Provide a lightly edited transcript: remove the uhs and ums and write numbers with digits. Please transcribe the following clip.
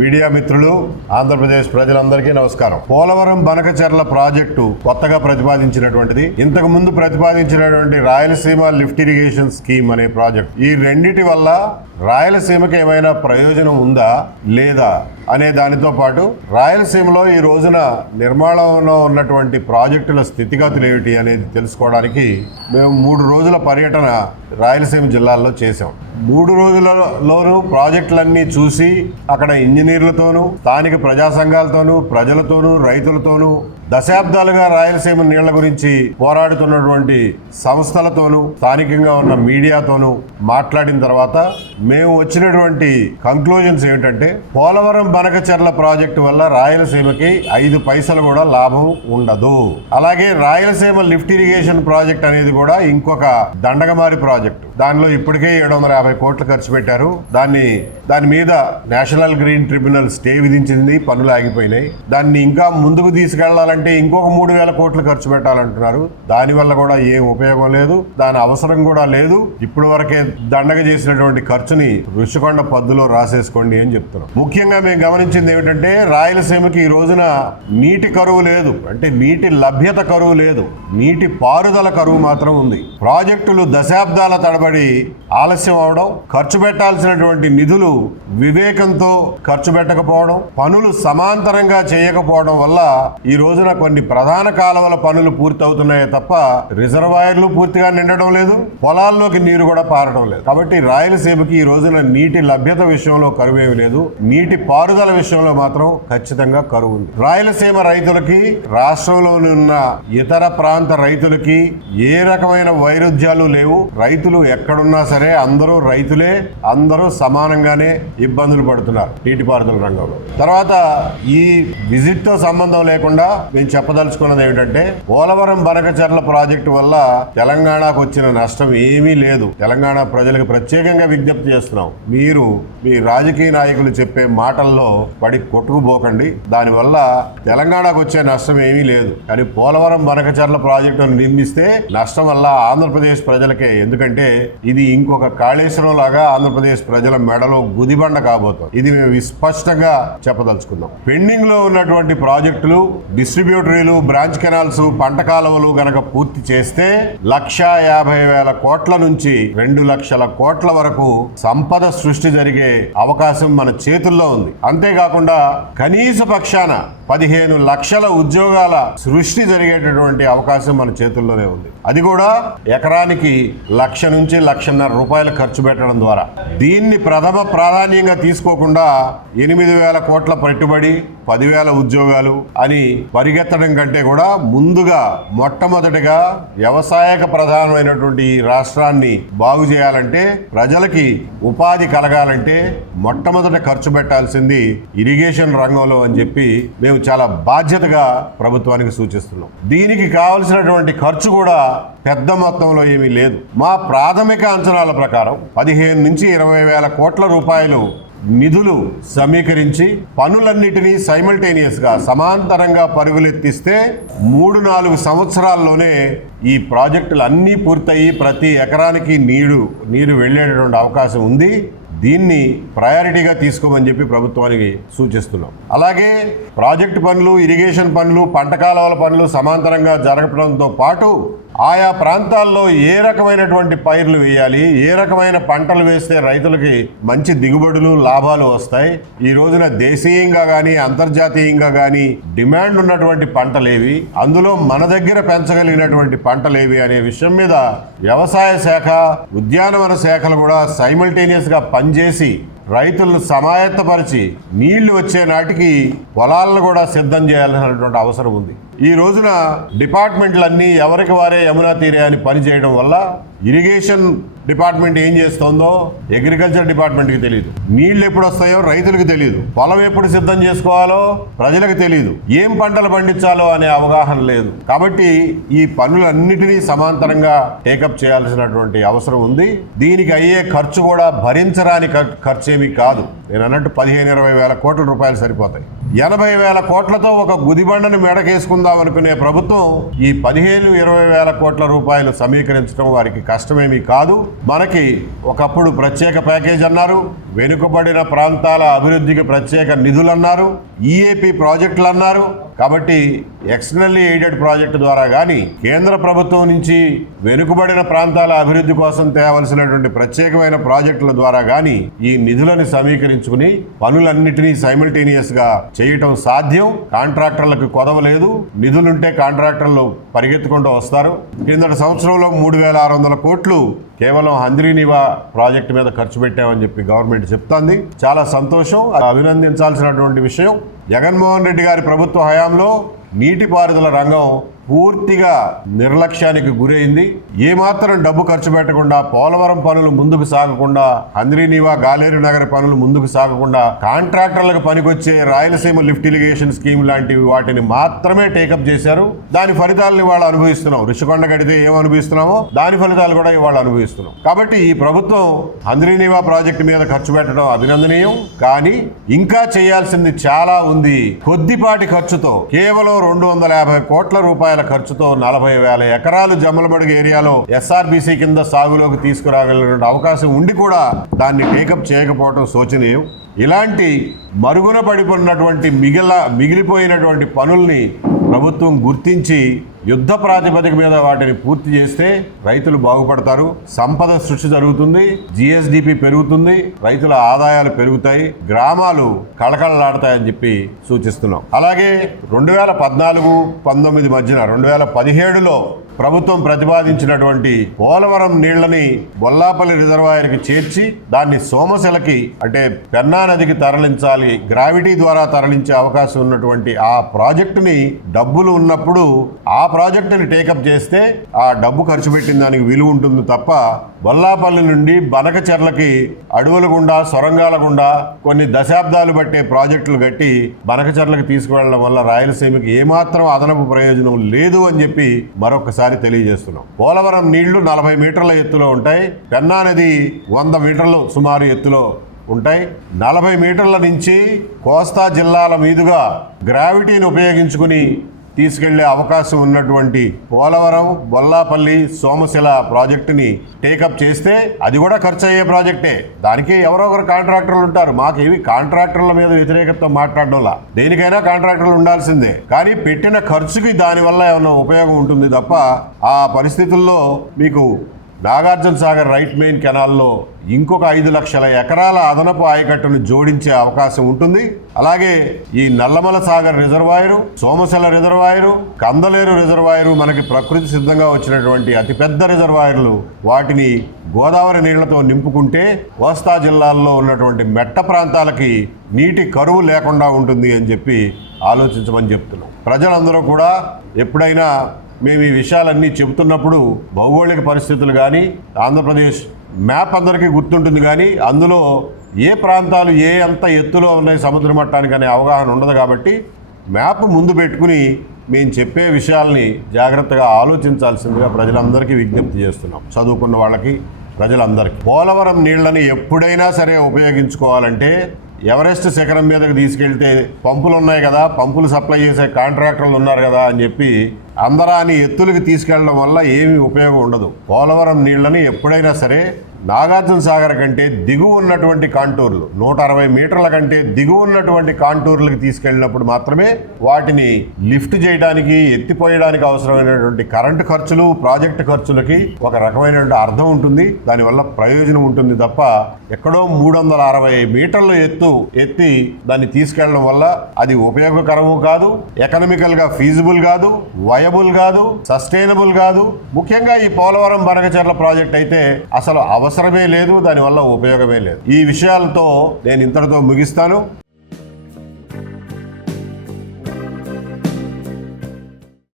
Media మిత్రులు, ఆంధ్రప్రదేశ్ ప్రజలందరికీ నమస్కారం. పోలవరం బనకచెర్ల ప్రాజెక్టు కొత్తగా ప్రతిపాదించినటువంటిది. ఇంతకు ముందు ప్రతిపాదించినటువంటి రాయలసీమ లిఫ్ట్ ఇరిగేషన్ స్కీమ్ అనే ప్రాజెక్ట్. ఈ రెండిటి వల్ల రాయలసీమకి ఏమైనా ప్రయోజనం ఉందా లేదా అనే దానితో పాటు రాయలసీమలో ఈ రోజున నిర్మాణంలో ఉన్నటువంటి ప్రాజెక్టుల స్థితిగతులు ఏమిటి అనేది తెలుసుకోవడానికి మేము 3 రోజుల పర్యటన రాయలసీమ జిల్లాల్లో చేసాం. 3 రోజులలోనూ ప్రాజెక్టులన్నీ చూసి అక్కడ ఇంజనీర్లతోనూ, స్థానిక ప్రజా సంఘాలతోనూ, ప్రజలతోనూ, రైతులతోనూ, దశాబ్దాలుగా రాయలసీమ నీళ్ల గురించి పోరాడుతున్నటువంటి సంస్థలతోనూ, స్థానికంగా ఉన్న మీడియాతోనూ మాట్లాడిన తర్వాత మేము వచ్చినటువంటి కంక్లూజన్స్ ఏమిటంటే, పోలవరం బనకచెర్ల ప్రాజెక్టు వల్ల రాయలసీమకి 5 పైసలు కూడా లాభం ఉండదు. అలాగే రాయలసీమ లిఫ్ట్ ఇరిగేషన్ ప్రాజెక్ట్ అనేది కూడా ఇంకొక దండగమారి ప్రాజెక్టు. దానిలో ఇప్పటికే 750 కోట్లు ఖర్చు పెట్టారు. దాని మీద నేషనల్ గ్రీన్ ట్రిబ్యునల్ స్టే విధించింది, పనులు ఆగిపోయినాయి. దాన్ని ఇంకా ముందుకు తీసుకెళ్లాలంటే ఇంకొక 3000 కోట్లు ఖర్చు పెట్టాలంటున్నారు. దానివల్ల కూడా ఏం ఉపయోగం లేదు, దాని అవసరం కూడా లేదు. ఇప్పటి వరకే దండగ చేసినటువంటి ఖర్చుని రుషికొండ పద్దులో రాసేసుకోండి అని చెప్తున్నాం. ముఖ్యంగా మేము గమనించింది ఏమిటంటే, రాయలసీమకి ఈ రోజున నీటి కరువు లేదు, అంటే నీటి లభ్యత కరువు లేదు, నీటి పారుదల కరువు మాత్రం ఉంది. ప్రాజెక్టులు దశాబ్దాల తడబడి ఆలస్యం అవడం, ఖర్చు పెట్టాల్సినటువంటి నిధులు వివేకంతో ఖర్చు పెట్టకపోవడం, పనులు సమాంతరంగా చేయకపోవడం వల్ల ఈ రోజున కొన్ని ప్రధాన కాలువల పనులు పూర్తవుతున్నాయే తప్ప రిజర్వాయర్లు పూర్తిగా నిండడం లేదు, పొలాల్లోకి నీరు కూడా పారడం లేదు. కాబట్టి రాయలసీమకి ఈ రోజున నీటి లభ్యత విషయంలో కరువేమీ లేదు, నీటి పారుదల విషయంలో మాత్రం ఖచ్చితంగా కరువు ఉంది. రాయలసీమ రైతులకి, రాష్ట్రంలోని ఉన్న ఇతర ప్రాంత రైతులకి ఏ రకమైన వైరుధ్యాలు లేవు. రైతులు ఎక్కడున్నా సరే అందరూ రైతులే, అందరూ సమానంగానే ఇబ్బందులు పడుతున్నారు నీటిపారుదల రంగంలో. తర్వాత ఈ విజిట్ తో సంబంధం లేకుండా మేము చెప్పదలుచుకున్నది ఏమిటంటే, పోలవరం బనకచెర్ల ప్రాజెక్టు వల్ల తెలంగాణకు వచ్చిన నష్టం ఏమీ లేదు. తెలంగాణ ప్రజలకు ప్రత్యేకంగా విజ్ఞప్తి చేస్తున్నాం, మీరు మీ రాజకీయ నాయకులు చెప్పే మాటల్లో పడి కొట్టుకుపోకండి. దానివల్ల తెలంగాణకు వచ్చే నష్టం ఏమీ లేదు. కానీ పోలవరం బనకచెర్ల ప్రాజెక్టును నిర్మిస్తే నష్టం వల్ల ఆంధ్రప్రదేశ్ ప్రజలకే. ఎందుకంటే ఇది ఇంకొక కాళేశ్వరం లాగా ఆంధ్రప్రదేశ్ ప్రజల మెడలో గుదిబండ కాబోతుంది. ఇది మేము విస్పష్టంగా చెప్పదలుచుకున్నాం. పెండింగ్ లో ఉన్నటువంటి ప్రాజెక్టులు, డిస్ట్రిబ్యూటరీలు, బ్రాంచ్ కెనాల్స్, పంట కాలువలు గనక పూర్తి చేస్తే 1,50,000 కోట్ల నుంచి 2 లక్షల కోట్ల వరకు సంపద సృష్టి జరిగే అవకాశం మన చేతుల్లో ఉంది. అంతేకాకుండా కనీస పక్షాన 15 లక్షల ఉద్యోగాల సృష్టి జరిగేటటువంటి అవకాశం మన చేతుల్లోనే ఉంది. అది కూడా ఎకరానికి 1,00,000 నుంచి 1,50,000 రూపాయలు ఖర్చు పెట్టడం ద్వారా. దీన్ని ప్రథమ ప్రాధాన్యంగా తీసుకోకుండా 8,000 కోట్ల పెట్టుబడి, 10,000 ఉద్యోగాలు అని పరిగెత్తడం కంటే కూడా ముందుగా మొట్టమొదటిగా వ్యవసాయక ప్రధానమైనటువంటి ఈ రాష్ట్రాన్ని బాగు చేయాలంటే, ప్రజలకి ఉపాధి కలగాలంటే మొట్టమొదట ఖర్చు పెట్టాల్సింది ఇరిగేషన్ రంగంలో అని చెప్పి మేము చాలా బాధ్యతగా ప్రభుత్వానికి సూచిస్తున్నాం. దీనికి కావలసినటువంటి ఖర్చు కూడా పెద్ద మొత్తంలో ఏమీ లేదు. మా ప్రాథమిక అంచనాల ప్రకారం 15 నుంచి 20,000 కోట్ల రూపాయలు నిధులు సమీకరించి పనులన్నిటినీ సైమల్టేనియస్ గా సమాంతరంగా పరుగులెత్తిస్తే 3-4 సంవత్సరాల్లోనే ఈ ప్రాజెక్టులు అన్నీ పూర్తయి ప్రతి ఎకరానికి నీరు వెళ్ళేటటువంటి అవకాశం ఉంది. దీన్ని ప్రయారిటీగా తీసుకోమని చెప్పి ప్రభుత్వానికి సూచిస్తున్నాం. అలాగే ప్రాజెక్టు పనులు, ఇరిగేషన్ పనులు, పంట కాలువల పనులు సమాంతరంగా జరగడంతో పాటు ఆయా ప్రాంతాల్లో ఏ రకమైనటువంటి పైర్లు వేయాలి, ఏ రకమైన పంటలు వేస్తే రైతులకి మంచి దిగుబడులు, లాభాలు వస్తాయి, ఈ రోజున దేశీయంగా కానీ అంతర్జాతీయంగా కానీ డిమాండ్ ఉన్నటువంటి పంటలేవి, అందులో మన దగ్గర పెంచగలిగినటువంటి పంటలేవి అనే విషయం మీద వ్యవసాయ శాఖ, ఉద్యానవన శాఖలు కూడా సైమల్టేనియస్ గా పనిచేసి రైతులను సమాయత్తపరిచి నీళ్లు వచ్చే నాటికి పొలాలను కూడా సిద్ధం చేయాల్సినటువంటి అవసరం ఉంది. ఈ రోజున డిపార్ట్మెంట్లన్నీ ఎవరికి వారే యమునా తీరే అని పనిచేయడం వల్ల ఇరిగేషన్ డిపార్ట్మెంట్ ఏం చేస్తుందో అగ్రికల్చర్ డిపార్ట్మెంట్కి తెలియదు, నీళ్లు ఎప్పుడు వస్తాయో రైతులకు తెలియదు, పొలం ఎప్పుడు సిద్ధం చేసుకోవాలో ప్రజలకు తెలియదు, ఏం పంటలు పండించాలో అనే అవగాహన లేదు. కాబట్టి ఈ పనులన్నిటినీ సమాంతరంగా టేకప్ చేయాల్సినటువంటి అవసరం ఉంది. దీనికి అయ్యే ఖర్చు కూడా భరించరాని ఖర్చు ఏమీ కాదు. నేను అన్నట్టు 15-20 వేల కోట్ల రూపాయలు సరిపోతాయి. 80,000 కోట్లతో ఒక గుదిబండను మెడకేసుకుందాం అనుకునే ప్రభుత్వం ఈ 15-20 వేల కోట్ల రూపాయలు సమీకరించడం వారికి కష్టమేమీ కాదు. మనకి ఒకప్పుడు ప్రత్యేక ప్యాకేజ్ అన్నారు, వెనుకబడిన ప్రాంతాల అభివృద్ధికి ప్రత్యేక నిధులు అన్నారు, ఈఏపీ ప్రాజెక్టులు అన్నారు. కాబట్టి ఎక్స్టర్నల్లీ ఎయిడెడ్ ప్రాజెక్టు ద్వారా కానీ కేంద్ర ప్రభుత్వం నుంచి వెనుకబడిన ప్రాంతాల అభివృద్ధి కోసం తేవలసినటువంటి ప్రత్యేకమైన ప్రాజెక్టుల ద్వారా కానీ ఈ నిధులను సమీకరించుకుని పనులన్నిటినీ సైమల్టేనియస్ గా చేయటం సాధ్యం. కాంట్రాక్టర్లకు కొదవలేదు, నిధులుంటే కాంట్రాక్టర్లు పరిగెత్తుకుంటూ వస్తారు. కిందటి సంవత్సరంలో 3,600 కోట్లు కేవలం హంద్రీనివా ప్రాజెక్టు మీద ఖర్చు పెట్టామని చెప్పి గవర్నమెంట్ చెప్తోంది. చాలా సంతోషం, అభినందించాల్సినటువంటి విషయం. జగన్మోహన్ రెడ్డి గారి ప్రభుత్వ హయాంలో నీటిపారుదల రంగం పూర్తిగా నిర్లక్ష్యానికి గురైంది. ఏమాత్రం డబ్బు ఖర్చు పెట్టకుండా, పోలవరం పనులు ముందుకు సాగకుండా, హంద్రీనివా గాలేరు నగర పనులు ముందుకు సాగకుండా, కాంట్రాక్టర్లకు పనికొచ్చే రాయలసీమ లిఫ్ట్ ఇరిగేషన్ స్కీమ్ లాంటివి వాటిని మాత్రమే టేకప్ చేశారు. దాని ఫలితాలను ఇవాళ అనుభవిస్తున్నాం. ఋషికొండ కడితే ఏం అనుభవిస్తున్నామో దాని ఫలితాలు కూడా ఇవాళ అనుభవిస్తున్నాం. కాబట్టి ఈ ప్రభుత్వం హంద్రీనివా ప్రాజెక్టు మీద ఖర్చు పెట్టడం అభినందనీయం. కానీ ఇంకా చేయాల్సింది చాలా ఉంది. కొద్దిపాటి ఖర్చుతో కేవలం 250 కోట్ల రూపాయల ఖర్చుతో 40,000 ఎకరాలు జమ్మలమడుగు ఏరియాలో ఎస్ఆర్బీసీ కింద సాగులోకి తీసుకురాగలిగిన అవకాశం ఉండి కూడా దాన్ని టేకప్ చేయకపోవడం శోచనీయం. ఇలాంటి మరుగున పడిపోయినటువంటి మిగిలిపోయినటువంటి పనుల్ని ప్రభుత్వం గుర్తించి యుద్ధ ప్రాతిపదిక మీద వాటిని పూర్తి చేస్తే రైతులు బాగుపడతారు, సంపద సృష్టి జరుగుతుంది, జిఎస్డిపి పెరుగుతుంది, రైతుల ఆదాయాలు పెరుగుతాయి, గ్రామాలు కళకళలాడతాయని చెప్పి సూచిస్తున్నాం. అలాగే 2014-19 మధ్యన 2017లో ప్రభుత్వం ప్రతిపాదించినటువంటి పోలవరం నీళ్లని బొల్లాపల్లి రిజర్వాయర్కి చేర్చి దాన్ని సోమశిలకి అంటే పెన్నా నదికి తరలించాలి, గ్రావిటీ ద్వారా తరలించే అవకాశం ఉన్నటువంటి ఆ ప్రాజెక్టుని డబ్బులు ఉన్నప్పుడు ఆ ప్రాజెక్టుని టేకప్ చేస్తే ఆ డబ్బు ఖర్చు పెట్టిన దానికి విలువ ఉంటుంది తప్ప బొల్లాపల్లి నుండి బనకచెర్లకి అడవుల గుండా సొరంగాల గుండా కొన్ని దశాబ్దాలు బట్టే ప్రాజెక్టులు కట్టి బనకచెర్లకు తీసుకువెళ్ళడం వల్ల రాయలసీమకి ఏమాత్రం అదనపు ప్రయోజనం లేదు అని చెప్పి మరొకసారి తెలియజేస్తున్నాం. పోలవరం నీళ్లు 40 మీటర్ల ఎత్తులో ఉంటాయి, పెన్నా నది 100 మీటర్లు సుమారు ఎత్తులో ఉంటాయి. 40 మీటర్ల నుంచి కోస్తా జిల్లాల మీదుగా గ్రావిటీని ఉపయోగించుకుని తీసుకెళ్లే అవకాశం ఉన్నటువంటి పోలవరం బొల్లాపల్లి సోమశిల ప్రాజెక్టుని టేకప్ చేస్తే అది కూడా ఖర్చు అయ్యే ప్రాజెక్టే. దానికి ఎవరో ఒకరు కాంట్రాక్టర్లు ఉంటారు. మాకేవి కాంట్రాక్టర్ల మీద వ్యతిరేకత మాట్లాడడంలా, దేనికైనా కాంట్రాక్టర్లు ఉండాల్సిందే. కానీ పెట్టిన ఖర్చుకి దానివల్ల ఏమైనా ఉపయోగం ఉంటుంది తప్ప ఆ పరిస్థితుల్లో మీకు నాగార్జున సాగర్ రైట్ మెయిన్ కెనాల్లో ఇంకొక 5 లక్షల ఎకరాల అదనపు ఆయకట్టును జోడించే అవకాశం ఉంటుంది. అలాగే ఈ Nallamala Sagar reservoir, Somasila reservoir, Kandaleru reservoir మనకి ప్రకృతి సిద్ధంగా వచ్చినటువంటి అతిపెద్ద రిజర్వాయర్లు. వాటిని గోదావరి నీళ్లతో నింపుకుంటే కోస్తా జిల్లాల్లో ఉన్నటువంటి మెట్ట ప్రాంతాలకి నీటి కరువు లేకుండా ఉంటుంది అని చెప్పి ఆలోచించమని చెప్తున్నాం. ప్రజలందరూ కూడా ఎప్పుడైనా మేము ఈ విషయాలన్నీ చెబుతున్నప్పుడు భౌగోళిక పరిస్థితులు కానీ ఆంధ్రప్రదేశ్ మ్యాప్ అందరికీ గుర్తుంటుంది, కానీ అందులో ఏ ప్రాంతాలు ఎంత ఎత్తులో ఉన్నాయి సముద్ర మట్టానికి అనే అవగాహన ఉండదు. కాబట్టి మ్యాప్ ముందు పెట్టుకుని మేము చెప్పే విషయాల్ని జాగ్రత్తగా ఆలోచించాల్సిందిగా ప్రజలందరికీ విజ్ఞప్తి చేస్తున్నాం. చదువుకున్న వాళ్ళకి, ప్రజలందరికీ పోలవరం నీళ్లని ఎప్పుడైనా సరే ఉపయోగించుకోవాలంటే ఎవరెస్ట్ శిఖరం మీదకి తీసుకెళ్తే పంపులు ఉన్నాయి కదా, పంపులు సప్లై చేసే కాంట్రాక్టర్లు ఉన్నారు కదా అని చెప్పి అందరాని ఎత్తులకి తీసుకెళ్లడం వల్ల ఏమీ ఉపయోగం ఉండదు. పోలవరం నీళ్లని ఎప్పుడైనా సరే నాగార్జున సాగర్ కంటే దిగువ ఉన్నటువంటి కాంటూర్లు 160 మీటర్ల కంటే దిగువ ఉన్నటువంటి కాంటూర్లకు తీసుకెళ్ళినప్పుడు మాత్రమే వాటిని లిఫ్ట్ చేయడానికి, ఎత్తిపోయడానికి అవసరమైనటువంటి కరెంటు ఖర్చులు, ప్రాజెక్టు ఖర్చులకి ఒక రకమైనటువంటి అర్థం ఉంటుంది, దానివల్ల ప్రయోజనం ఉంటుంది తప్ప ఎక్కడో 360 మీటర్ల ఎత్తి దాన్ని తీసుకెళ్లడం వల్ల అది ఉపయోగకరము కాదు, ఎకనామికల్గా ఫీజిబుల్ కాదు, వయబుల్ కాదు, సస్టైనబుల్ కాదు. ముఖ్యంగా ఈ పోలవరం బనకచెర్ల ప్రాజెక్ట్ అయితే అసలు అవసరమే లేదు, దానివల్ల ఉపయోగమే లేదు. ఈ విషయాలతో నేను ఇంతటితో ముగిస్తాను.